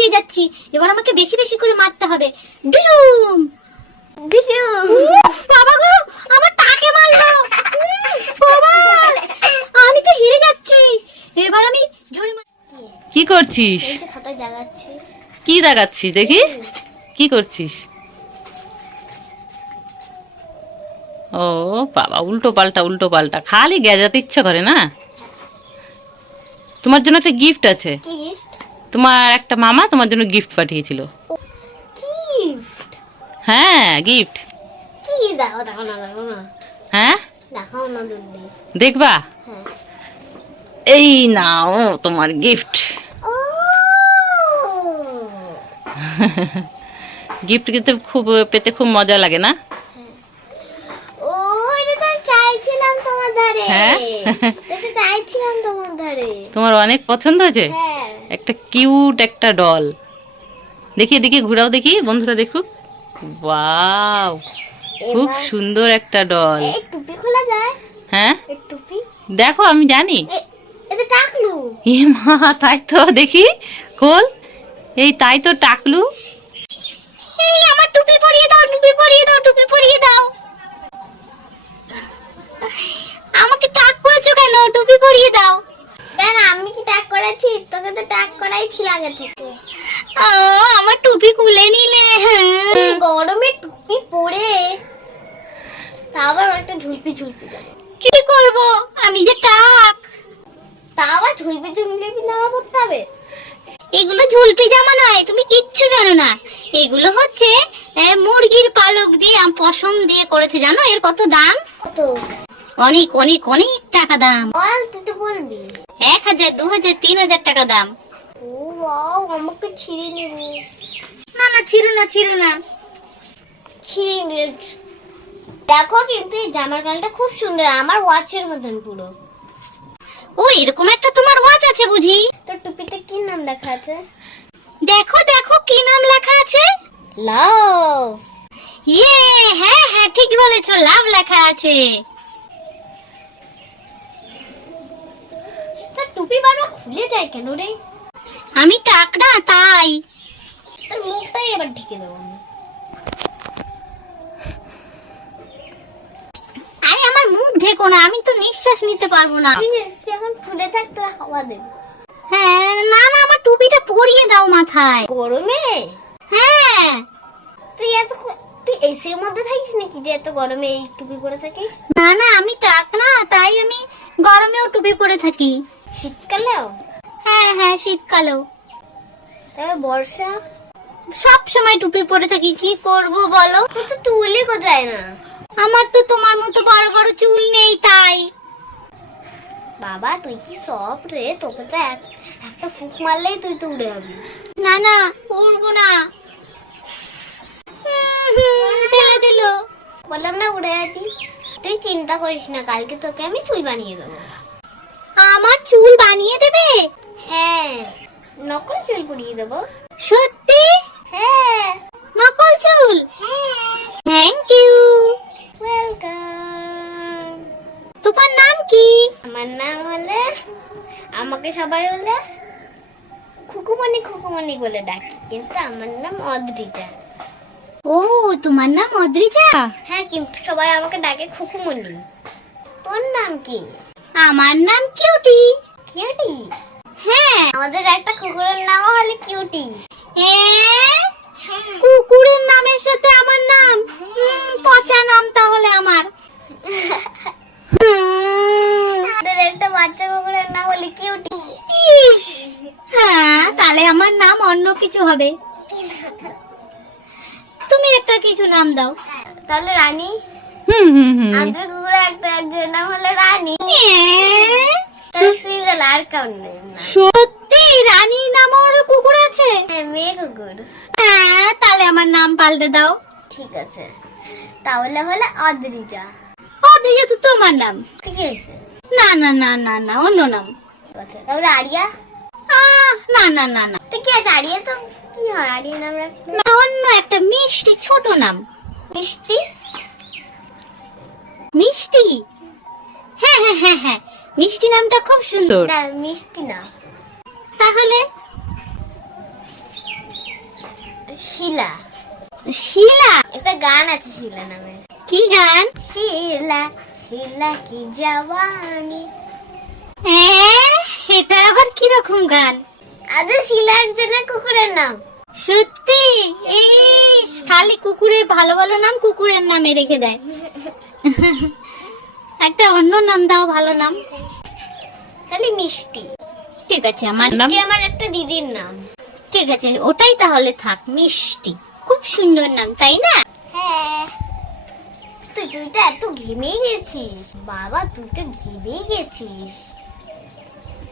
লাফিয়ে যাচ্ছি। এবার আমাকে বেশি বেশি করে মারতে হবে। ডিসুম ডিসুম। বাবা গো, আমার টাকে মারলো। বাবা, আমি তো হেরে যাচ্ছি। এবার আমি জোরে কি করছিস? খাতা জাগাচ্ছি। কি দাগাচ্ছিস দেখি? কি করছিস? ও বাবা, উল্টো পাল্টা খালি গেজাতে ইচ্ছা করে না? তোমার জন্য একটা গিফট আছে। কি গিফট? তোমার একটা মামা তোমার জন্য গিফট পাঠিয়েছিল। গিফট? হ্যাঁ, গিফট। কি? দাও দাও না, দাও না। হ্যাঁ, দেখাও না দিদি। দেখবা? হ্যাঁ। এই নাও তোমার গিফট। ও গিফট কিন্তু পেতে খুব মজা লাগে না? ও, এটা তো চাইছিলাম তোমার ধারে। হ্যাঁ, এটা চাইছিলাম তোমার ধারে। তোমার অনেক পছন্দ হয়েছে। হ্যাঁ। একটা কিউট একটা ডল। দেখি দেখি, ঘুরাও দেখি, বন্ধুরা দেখুক। ওয়াও, খুব সুন্দর একটা ডল। এই টুপি খোলা যায়? হ্যাঁ, এই টুপি দেখো আমি জানি। এটা টাকলু। এ মা, তাই তো, দেখি খোল। এই তাই তো টাকলু। এই আমার টুপি পরিয়ে দাও, টুপি পরিয়ে দাও, টুপি পরিয়ে দাও। আমাকে টাক করেছো কেন? টুপি পরিয়ে দাও। দেখ, আমি কি টাক করেছি? তোকে তো টাক করাই ছিল আগে থেকে। আমার টুপি খুলে নিলে। গরমে টুপি পরে তা আবার একটা ঝুলপি ঝুলপি যাবে। কি করব? আমি যে টাক। তা আবার ঝুলপি ঝুলপি জামা পরতে হবে? এগুলো ঝুলপি জামা নয়, তুমি কিচ্ছু জানো না। এগুলো হচ্ছে মুরগির পালক দিয়ে পশম দিয়ে করেছে, জানো? এর কত দাম? কত? অনেক অনেক অনেক টাকা দাম। বল, তুই তো বলবি। 1000, 2000, 3000 টাকা দাম। ও ওয়াও, আমাকে ছিঁড়ে নেব। না না, ছিঁড়ো না, ছিঁড়ো না। ছিঁড়ে নে। দেখো, কিন্তু এই জামার গালটা খুব সুন্দর, আমার ওয়াচের মতন পুরো। ও, এরকম একটা তোমার ওয়াচ আছে বুঝি? তোর টুপিতে কি নাম লেখা আছে? দেখো দেখো, কি নাম লেখা আছে? লাভ। ইয়ে, হ্যাঁ হ্যাঁ, ঠিক বলেছো, লাভ লেখা আছে। তোর টুপি বারবার খুলে যায় কেন রে? আমি টাক না, তাই। তোর মুখটাই এবার ঢেকে দেবো আমি। আরে আমার মুখ ঢেকো না, আমি তো নিঃশ্বাস নিতে পারবো না। তুই এখন ফুলে থাক, তোরা হাওয়া দেবে। হ্যাঁ, না না, আমার টুপিটা পরিয়ে দাও মাথায়। গরমে? হ্যাঁ। তুই এসির মধ্যে থাকিস নাকি যে এত গরমে এই টুপি পরে থাকিস? না না, আমি টাক না, তাই আমি গরমেও টুপি পরে থাকি। শীতকালেও? হ্যাঁ হ্যাঁ, শীতকালেও। তবে বর্ষা? সব সময় টুপি পরে থাকি, কি করব বলো? তো তো চুলই কোথায় না? আমার তো তোমার মতো বড় বড় চুল নেই, তাই। বাবা, তুই কি সফট রে, তোকে তো একটা ফুক মারলেই তুই তো উড়ে যাবি। না না, উড়বো না। ফেলে দিল। বললাম না উড়ে যাবি। তুই চিন্তা করিস না, কালকে তোকে আমি চুল বানিয়ে দেবো। আমার চুল বানিয়ে দেবে? হ্যাঁ, নকল চুল পরিয়ে দেবো। সত্যি? হ্যাঁ। নকল চুল? হ্যাঁ। Thank you. ওয়েলকাম। তোমার নাম কি? আমার নাম হলে, আমাকে সবাই বলে খুকুমণি খুকুমণি বলে ডাকে, কিন্তু আমার নাম অদ্রিজা। ও, তোমার নাম অদ্রিজা? হ্যাঁ, কিন্তু সবাই আমাকে ডাকে খুকুমণি। তোর নাম কি? আমার নাম কিউটি। কিউটি? হ্যাঁ, আমাদের একটা কুকুরের নাম হলো কিউটি। কুকুরের নামের সাথে আমার নাম? পচা নাম তাহলে আমার। আমাদের একটা বাচ্চা কুকুরের নাম হলো কিউটি। ইস, হ্যাঁ, তাহলে আমার নাম অন্য কিছু হবে। তুমি একটা কিছু নাম দাও। তাহলে রানী। আমাদের কুকুরের একজন নাম হলো রানী। আর কাউন নেই। সত্যি? রানী নাম ওর কুকুর আছে? হ্যাঁ, মেয়ে কুকুর। হ্যাঁ, তাহলে আমার নাম পাল্টে দাও। ঠিক আছে, তাহলে হলো অদ্রিজা। অদ্রিজা তো তোমার নাম। ঠিক আছে। না না না না না, অন্য নাম। তাহলে আরিয়া? না না না না। তো কি আছে, আরিয়া তো কি হয়, আরিয়া নাম রাখলে? না, অন্য একটা মিষ্টি ছোট নাম। মিষ্টি? মিষ্টি? হ্যাঁ হ্যাঁ হ্যাঁ হ্যাঁ, মিষ্টি নামটা খুব সুন্দর। না, মিষ্টি না। তাহলে শিলা। শিলা? একটা গান আছে শিলা নামে। কি গান? শিলা শিলা কি জওয়ানি। এটা আবার কিরকম গান? আরে শিলা একজনের কুকুরের নাম। সত্যি? এই খালি কুকুরের ভালো ভালো নাম কুকুরের নামে রেখে দেয়। একটা অন্য নাম দাও, ভালো নাম। তাহলে মিষ্টি। ঠিক আছে, মিষ্টি আমার একটা দিদির নাম। ঠিক আছে, ওটাই তাহলে থাক, মিষ্টি। খুব সুন্দর নাম, তাই না? হ্যাঁ। তুই তো এত ঘেমে গেছিস বাবা, তুই তো ঘেমে গেছিস।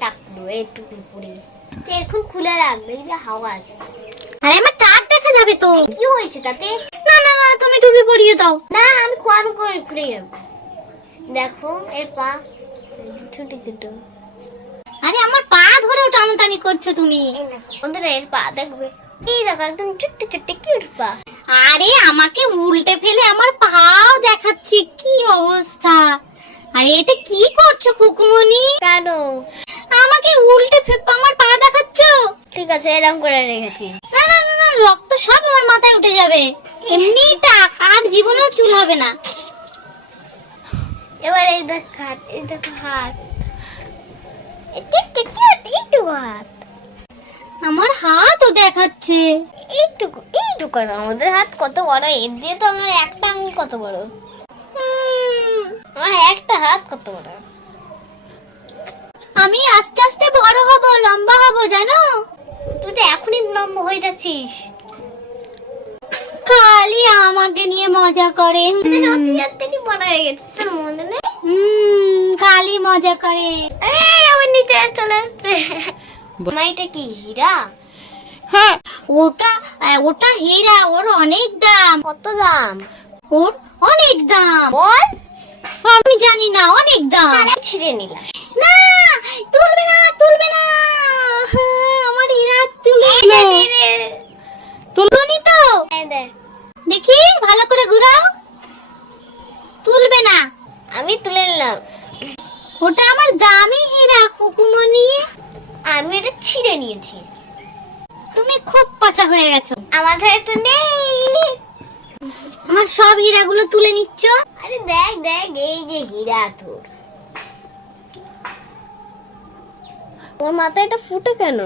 টাকলো একটু পরে তুই এখন খুলে রাখবে, হাওয়া আসছে। আরে আমার টাক দেখা যাবে তো। কি হয়েছে তাতে? না না না, তুমি টুপি পরিয়ে দাও। না, আমি করে যাবো। দেখো এর পা ছোট ছোট। আরে আমার পা ধরেও টানাটানি করছো তুমি। বন্ধুরা এর পা দেখবে, এই দেখো একদম ছোট্ট ছোট্ট কিউট পা। আরে আমাকে উল্টে ফেলে আমার পাও দেখাচ্ছে, কি অবস্থা। আরে এটা কি করছো খুকুমনি? কেন আমাকে উল্টে আমার পা দেখাচ্ছো? ঠিক আছে, এরকম করে রেখেছি। না না না, রক্ত সব আমার মাথায় উঠে যাবে। এমনি টাক আর জীবনেও চুল হবে না। এবার এই দেখ হাত, এই দেখো হাত, একটু হাত। আমার হাতও দেখাচ্ছে এইটুকু এইটুকু। আমাদের হাত কত বড়, এর দিয়ে তো আমার একটা আঙুল কত বড়। আমার একটা হাত কত বড়। আমি আস্তে আস্তে বড় হব, লম্বা হব, জানো? তুই তো এখনই লম্বা হয়ে যাচ্ছিস। খালি আমাকে নিয়ে মজা করে। সত্যি বড় হয়ে গেছিস, তোর মনে নেই? খালি মজা করে। আমার নিচে চলে আসছে। এটা কি হীরা? হ্যাঁ, ওটা হীরা। ওর অনেক দাম। কত দাম? ওর অনেক দাম। বল। আমি জানি না, অনেক দাম। ছিঁড়ে নিলাম। না, তুলবে না, তুলবে না। আমার হীরা তুলনি তো। দেখি ভালো করে ঘুরাও। তুলবে না। আমি তুলে নিলাম। ওটা আমার দামি হীরা খুকুমনি। আমি এটা ছিঁড়ে নিয়েছি। তুমি খুব পচা হয়ে গেছো। আমার ধারে তো নেই। আমার সব হীরাগুলো তুলে নিচ্ছ। আরে দেখ দেখ, এই যে হীরা তোর। ওর মাথায় এটা ফুটে কেন?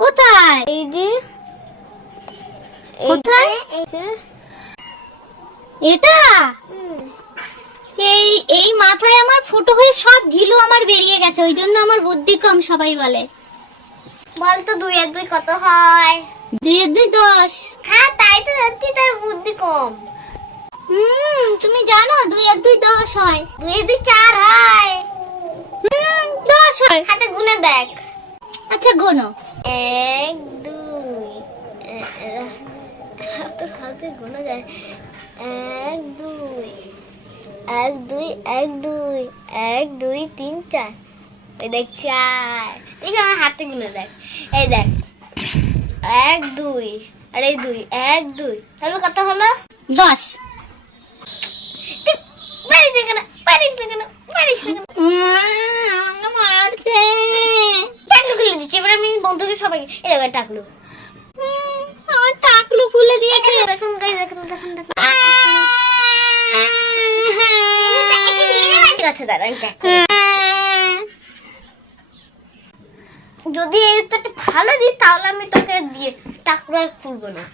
কোথায়? এই যে কোথায়? এটা এই মাথায় আমার ফুটো হয়ে সব ঘিলু আমার বেরিয়ে গেছে, ওই জন্য আমার বুদ্ধি কম সবাই বলে। বলতো 2 আর 2 কত হয়? 2 আর 2 10। হ্যাঁ তাই তো জানতি, তার বুদ্ধি কম। তুমি জানো 2 আর 2 10 হয়। 2 আর 2 4 হয়। 10 হয়। হাতে গুনে দেখ। আচ্ছা গোনো। 1 2 হাতে গোনা যায়। 1 2 1 2 1 2 1 2 3 4। এই দেখ 4। এই আমার হাতে গুনে দেখ। এই দেখ 1 2 আর এই 2 1 2। তাহলে কত হলো? 10। পারিস না কেন? মারছে। টাকলু খুলে দিচ্ছি। এবার আমি বন্ধুকে সবাইকে এই দেখো টাকলু। আমার টাকলু খুলে দিয়েছে। দেখুন গাইস, দেখুন। ঠিক আছে দাঁড়া, যদি এটা ভালো দিস তাহলে আমি তোকে দিয়ে টাকলু আর খুলবো না।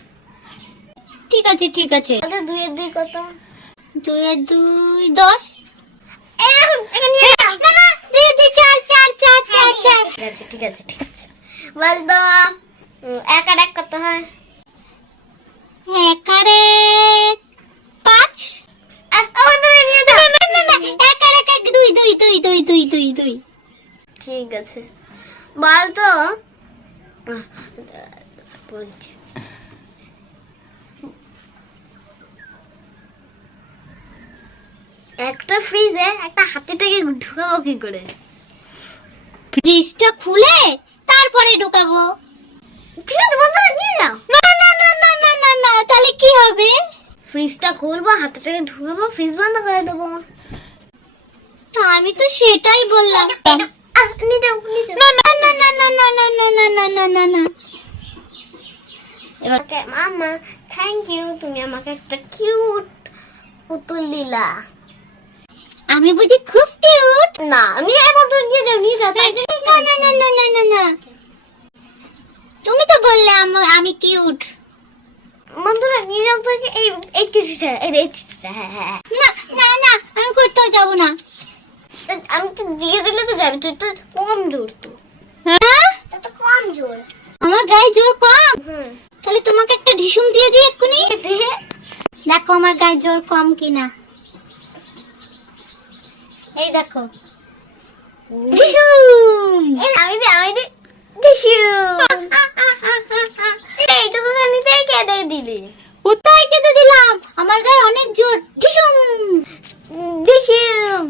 ঠিক আছে ঠিক আছে। 2 আর 2 কত? 2 আর 2 10। এই দেখুন এখানে নিয়ে নাও। না না, 2 আর 2 4 4 4 4 4। ঠিক আছে ঠিক আছে। বল তো 1 আর 1 কত হয়? 1 আর 1 5। আমাদের নিয়ে যাও। না না না, 1 আর 1 2 2 2 2 2 2 2। ঠিক আছে, বল তো বলছি। একটা ফ্রিজে একটা হাতিটাকে ঢুকাবো কি করে? ফ্রিজটা খুলে তারপরে ঢুকাবো। ঠিক আছে বন্ধুরা, নিয়ে যাও। না না না না না না না, তাহলে কি হবে? ফ্রিজটা খুলবো, হাতিটাকে ঢুকাবো, ফ্রিজ বন্ধ করে দেবো। আমি তো সেটাই বললাম। নিয়ে যাও নিয়ে যাও। না না না না না না না না না না না না। এবার মামা থ্যাংক ইউ, তুমি আমাকে একটা কিউট পুতুল দিলা। আমি বুঝি খুব কিউট? না, আমি এখন তো নিয়ে যাও না না না না না না না, তুমি তো বললে আমি কিউট। বন্ধুরা নিয়ে যাও তো এই টিশার্টটা, এই টিশার্টটা। না না না, আমি কোথাও যাব না। আমি তো দিয়ে দিলে তো যাবে, তুই তো কম জোর তো। হ্যাঁ তো কম জোর, আমার গায়ে জোর কম। তাহলে তোমাকে একটা ঢিসুম দিয়ে দিই এক্ষুনি, দেখো আমার গায়ে জোর কম কিনা। এই দেখো ঢিসুম, আমি ঢিসুম। এইটুকু খানিতেই কেটে দিলি। কোথায় কেটে দিলাম? আমার গায়ে অনেক জোর। ঢিসুম ঢিসুম।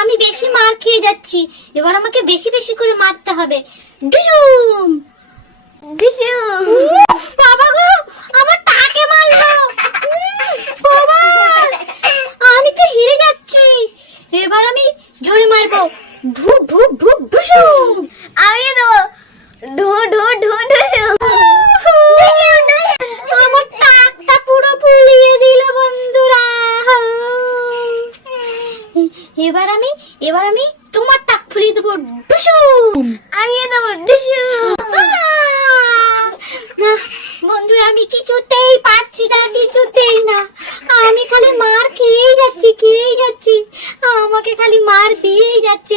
আমি বেশি মার খেয়ে যাচ্ছি, এবার আমাকে বেশি বেশি করে মারতে হবে। ঢিসুম ঢিসুম। বাবা গো, আমার টাকে মারলো। বাবা, আমি তো হেরে যাচ্ছি, এবার আমি জোরে মারবো। ঢু ঢু ঢু ঢুসুম। আমি দেবো ঢু ঢু ঢু ঢুসুম। আমার টাকটা পুরো ফুলিয়ে দিল বন্ধুরা। এবার আমি তোমার টাক ফুলিয়ে দেবো। ঢুসুম। আমি দেবো ঢুসুম। না বন্ধুরা, আমি কিছুতেই পারছি না, কিছুতেই না। আমি খালি মার খেয়েই যাচ্ছি। আমাকে খালি মার দিয়েই যাচ্ছে।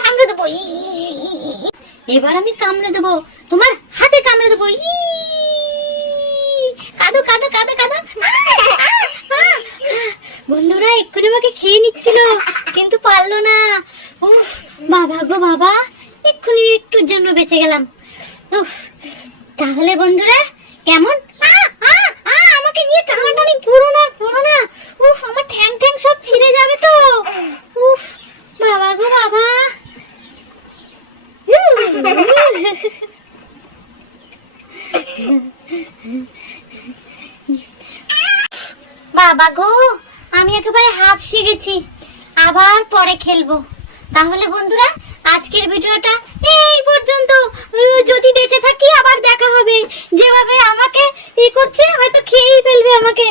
কামড়ে দেবো, এবার আমি কামড়ে দেবো, তোমার হাতে কামড়ে দেবো। কাঁদো কাঁদো কাঁদো কাঁদো। বন্ধুরা এক্ষুনি আমাকে খেয়ে নিচ্ছিল, কিন্তু পারলো না। উফ, বাবা গো বাবা, এক্ষুনি একটুর জন্য বেঁচে গেলাম। উফ, তাহলে বন্ধুরা কেমন? আমাকে দিয়ে টানাটানি করো না। উফ, আমার ঠ্যাং সব ছিঁড়ে যাবে তো। উফ, বাবা গো বাবা। বাবা গো, আমি একেবারে হাঁফসে গেছি, আবার পরে খেলবো। তাহলে বন্ধুরা আজকের ভিডিওটা এই পর্যন্ত। যদি বেঁচে থাকি আবার দেখা হবে। যেভাবে আমাকে করছে হয়তো খেয়েই ফেলবে আমাকে।